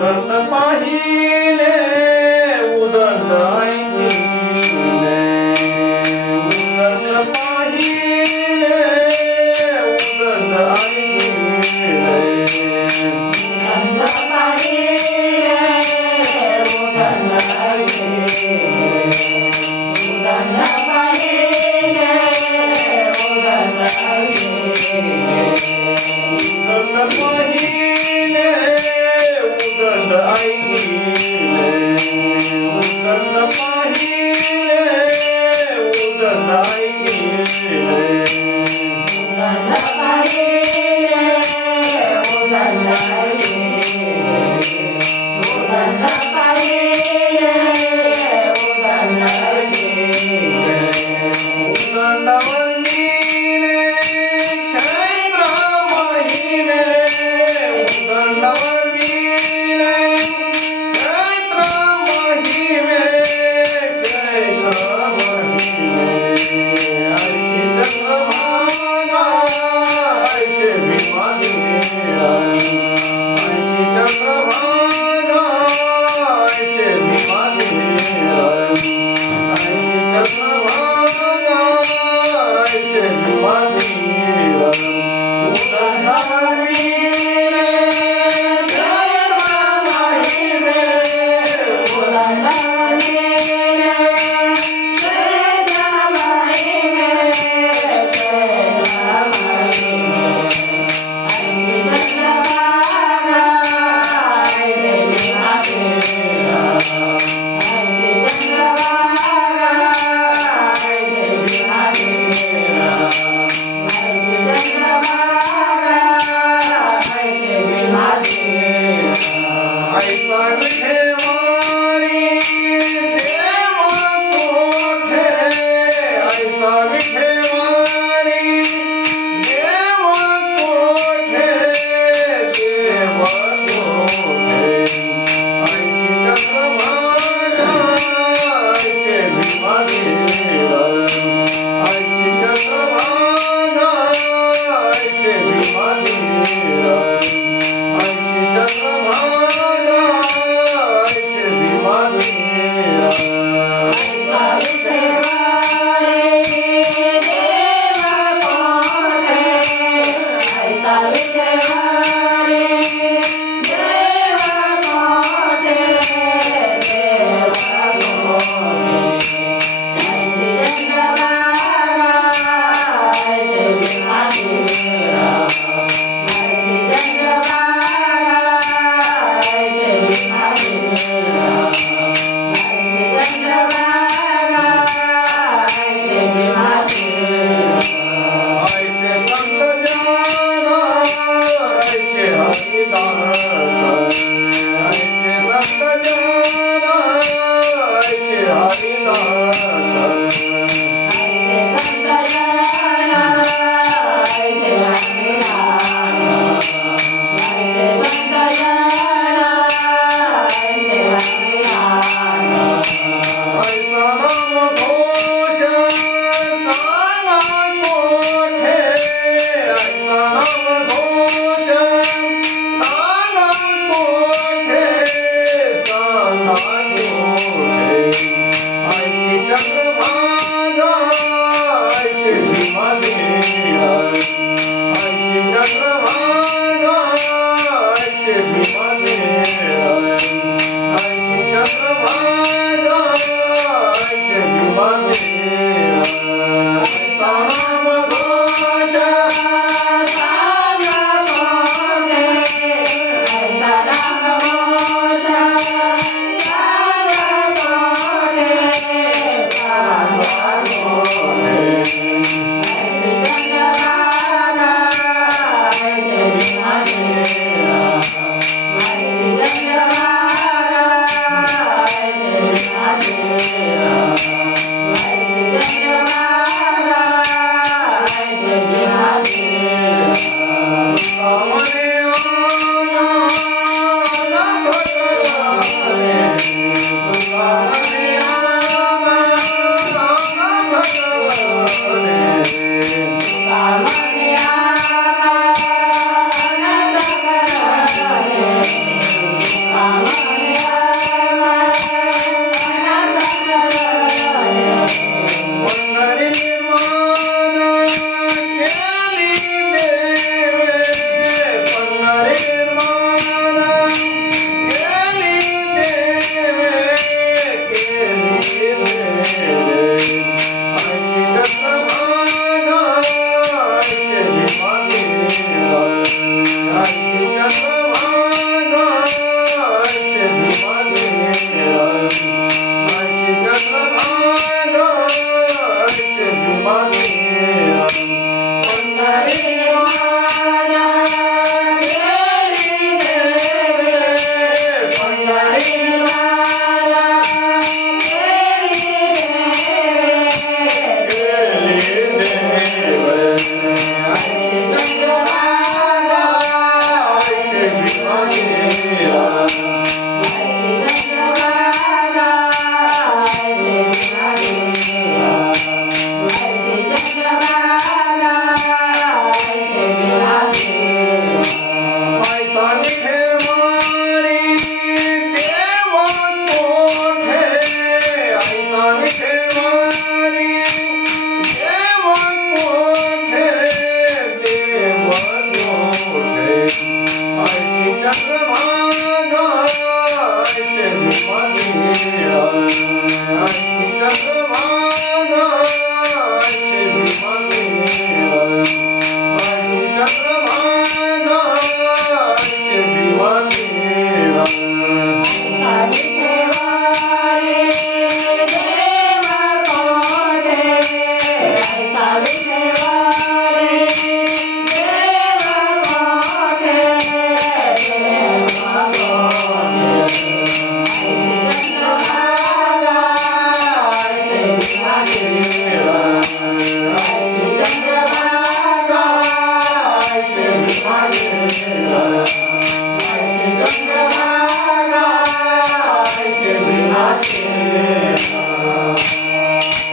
उदंड पाहिले उदंड ऐकिले. उदंड पाहिले उदंड Thank you. lần lại दानदान Krishna